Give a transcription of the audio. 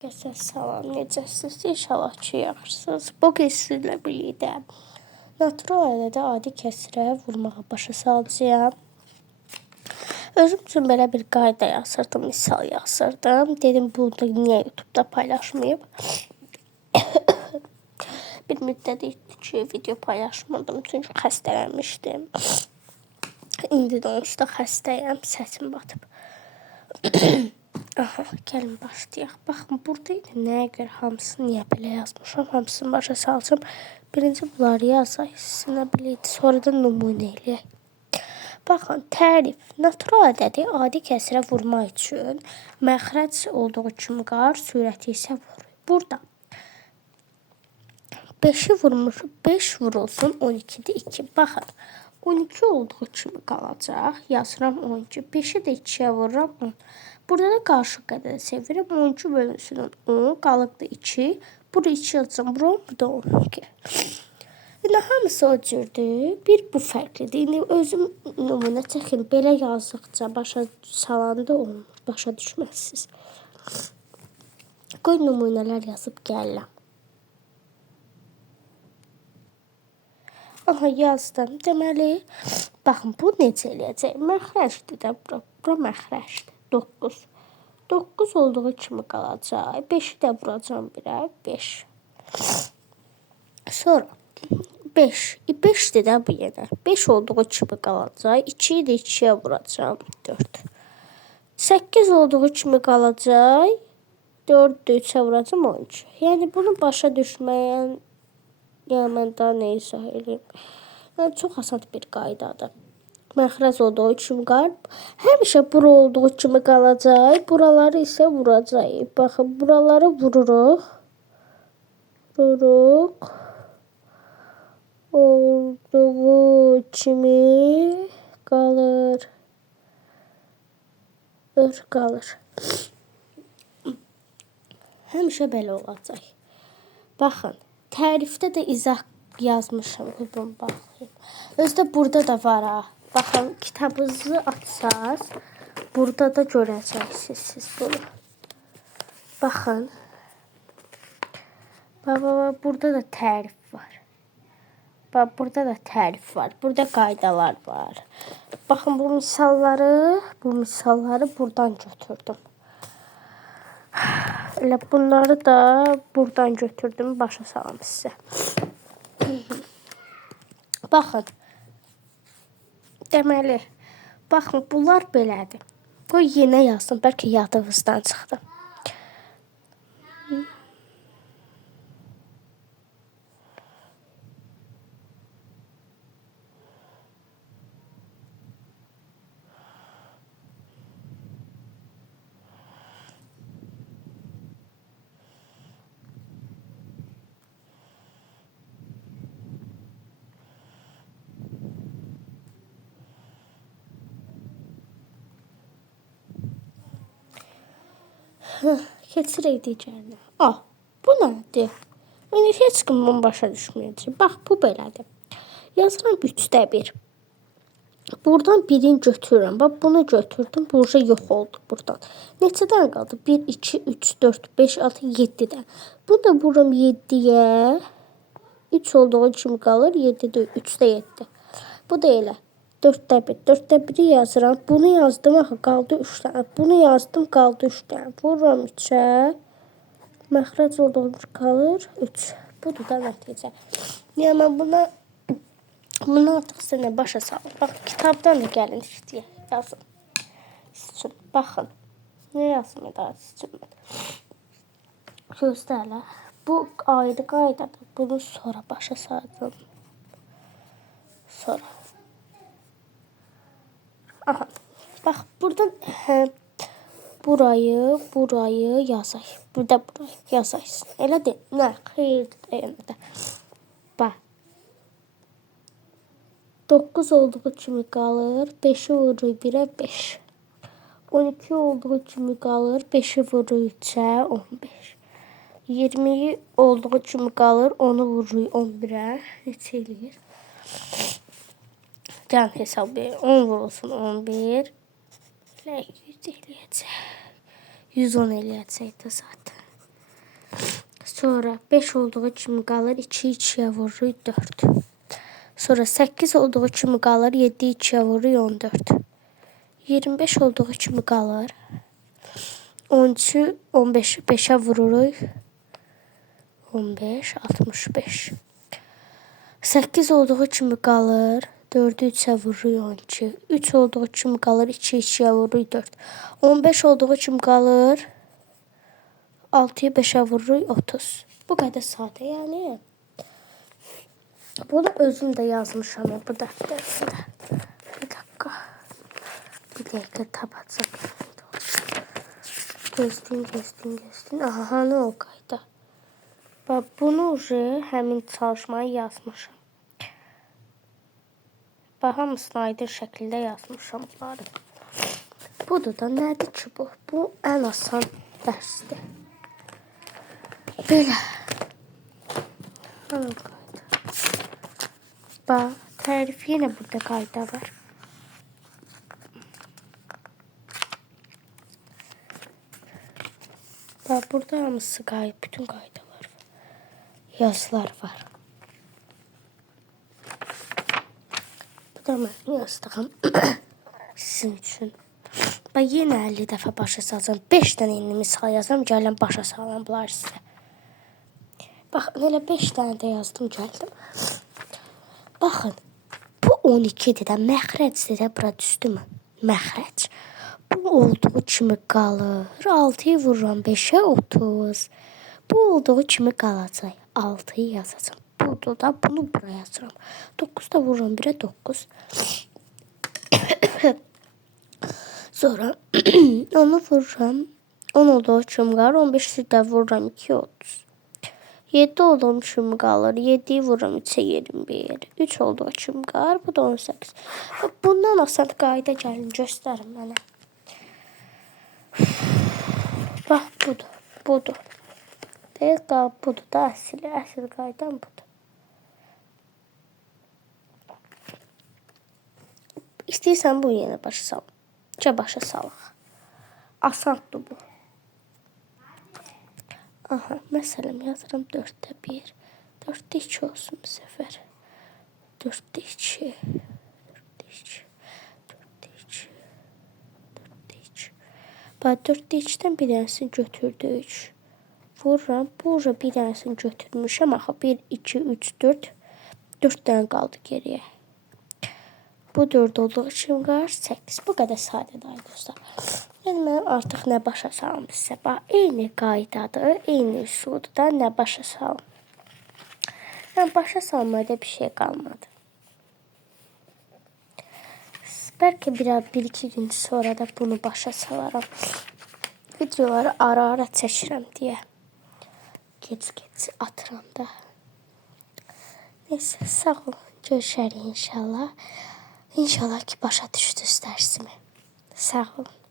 Herkese salam, necəsiniz? İnşallah ki, yaxşısınız. Bugün sizinlə birlikdə natural ələdə adi kəsirə vurmağa başa salacağam. Özüm üçün belə bir qayda yazırdım, misal yazırdım. Dedim, bunu niyə YouTube'da paylaşmayıb? Bir müddət etdi ki, video paylaşmadım, çünki xəstələnmişdim. İndi də onsuz da xəstəyəm, səsim batıb. Aha, gəlin başlayaq. Baxın, buradaydı. Nəyə görə hamısını niyə belə yazmışam? Hamısını başa salacağım. Birinci bunları yazaq. Sizinlə birlikdə sonradan nümunə eləyək. Baxın, tərif. Natural ədədi adi kəsirə vurmaq üçün məxrəc olduğu kimi qar, sürəti isə vur. Burada 5'i vurmuş, 5 vurulsun 12'de 2. Baxın, 12 olduğu kimi qalacaq. Yazıram 12. 5'i də 2'yə vururam 10. Burada da qarşı qədədə çevirim. 12 bölünsün 10, qalıb da 2. Bura 2 yazacağım, bura 10, bu da 12. İndi hamısı o cürdür. Bir bu fərqlidir. İndi özüm nümunə çəkin. Belə yazdıqca başa salanda olmur. Başa düşməzsiniz. Qoy nümunələr yazıb gəlirəm. Aha, yazdım. Deməli, baxın, bu necə eləyəcək? Məxrəcdir də bura. Bura məxrəcdir. 9. 9 olduğu kimi qalacaq. 5'i də vuracağım birə. 5. Sonra 5. 5'dir də bu yenə. 5 olduğu kimi qalacaq. 2'yi də 2'yə vuracağım. 4. 8 olduğu kimi qalacaq. 4'ü 3'ə vuracağım 12. Yəni bunu başa düşməyən, yəni mən daha nə izah edeyim. Yəni çox asan bir qaydadır. Məxrəc olduğu kimi qalıb, həmişə bura olduğu kimi qalacaq. Buraları isə vuracaq. Baxın, buraları vururuq. Vururuq. Olduğu kimi qalır. Qalır. Həmişə belə olacaq. Baxın, tərifdə də izah yazmışım. Baxın. Özdə burada da var ha. Baxın, kitabınızı açsaz, burada da görəcəksiniz siz bunu. Baxın. Burada da tərif var. Bax, burada da tərif var. Burada qaydalar var. Baxın, bu misalları buradan götürdüm. Elə bunları da buradan götürdüm, başa salam sizə. Baxın. Deməli, baxın, bunlar belədir. Qoy yenə yazdım, bəlkə yadınızdan çıxdı. Keçirək digərinə. Bu nədir? Yəni, heç kim bunu başa düşməyəcək. Bax, bu belədir. Yazıram 3'də 1. Buradan 1'in götürürəm. Bax, bunu götürdüm. Bu yox oldu buradan. Neçədən qaldı? 1, 2, 3, 4, 5, 6, 7'dən. Bunu da vururam 7'yə. 3 olduğu kimi qalır. 7'də 3'də 7. Bu da elə. 4'də 1. 4'də 1'i yazıram. Bunu yazdım, axı, qaldı 3 dənə. Bunu yazdım, qaldı 3 dənə. Vururam 3'ə. Məxrəc olduğu kimi qalır 3. Budur da nəticə. Yəni, mən bunu artıq sizə başa salım. Bax, kitabdan da gəlin işləyək. Yazın. Siz üçün. Baxın. Nə yazım daha siz üçün mən? Gözlərlə. Bu ayrı qaydadır. Bunu sonra başa salacağım. Sonra. Aha. Bax, buradan burayı yazaq. Burada burayı yazaq. Elə deyil. Nə? Xeyirdir yəni də. Bax. 9 olduğu kimi qalır. 5'i vururuq 1'ə 5. 12 olduğu kimi qalır. 5'i vururuq 3'ə 15. 20 olduğu kimi qalır. 10'u vururuq 11'ə. Neçə eləyir? Can hesabı 10 vurulsun 11. 100 eləyəcək. 110 eləyəcək də zaten. Sonra 5 olduğu kimi qalır 2 2-yə vururuq 4. Sonra 8 olduğu kimi qalır 7 2-yə vururuq 14. 25 olduğu kimi qalır 13 15-i 5-ə vururuq 15 65. 8 olduğu kimi qalır 4-ü 3-ə vururuq 12. 3 olduğu kimi qalır 2 2-yə vururuq 4. 15 olduğu kimi qalır 6-yı 5-ə vururuq 30. Bu qədər sadə yəni. Bunu özüm də yazmışam bu dəftərimdə. Bir dakika. Bir dəqiqə tapacağım. Gözləyin. Aha, nə o qayda. Bax, bunu həmin çalışmayı yazmışam. Bax, hamısını aydın şəkildə yazmışam bunları. Budur da, nədir ki bu? Bu ən asan dərsdir. Belə. Hanı qayda? Bax, tərifi yenə burada qayda var. Bax, burada hamısı qayda, bütün qaydalar var. Yazılar var. Bu da mənim yazdığım sizin üçün. Bax, yenə 50 dəfə başa salacağım. 5 dənə indi misal yazam, gələm başa salam bunlar sizə. Bax, elə 5 dənə də yazdım, gəldim. Baxın, bu 12-dir də, məxrəcdir də, bura düzdürmü? Məxrəc. Bu olduğu kimi qalır. 6-yı vururam 5-ə 30. Bu olduğu kimi qalacaq. 6-yı yazacağım. Budur da, bunu bura yazıram. 9 da vururam 1-ə 9. Sonra onu vururam. 10 olduğu kimi qalır. 15-i də vururam 2-yə 30. 7 olduğum kimi qalır. 7-yi vururam 3-ə 21. 3 olduğu kimi qalır. Bu da 18. Bundan asan qayda gəlin göstərin mənə. Bax, budur. Budur. Deyil, budur da əsli. Əsl qaydan budur. İstəyirsən bu yenə başa sal. Başa salaq. Asandır bu. Aha, məsələn yazıram 4-də 1. 4-də 2 olsun bu səfər. 4-də 2. 4-də 2. 4-də 2. 4-də 2. Bax, 4-də 2-dən bir dənəsini götürdük. Vururam. Burada bir dənəsini götürmüşəm. Axı 1, 2, 3, 4. 4 dənə qaldı geriyə. Bu 4 olduğu için qalır 8. Bu qədər sadədir dostlar. Yəni mən artıq nə başa salım sizə. Bax, eyni qaydadır, eyni üsuldur da nə başa salım. Yəni başa salmada bir şey qalmadı. Bəlkə bir-iki gün sonra da bunu başa salaram. Videoları ara-ara çəkirəm deyə. Gec atıram da. Neyse, sağ olun. Görüşərik inşallah. İnşallah ki başa düşdünüz dərsimi. Sağ olun.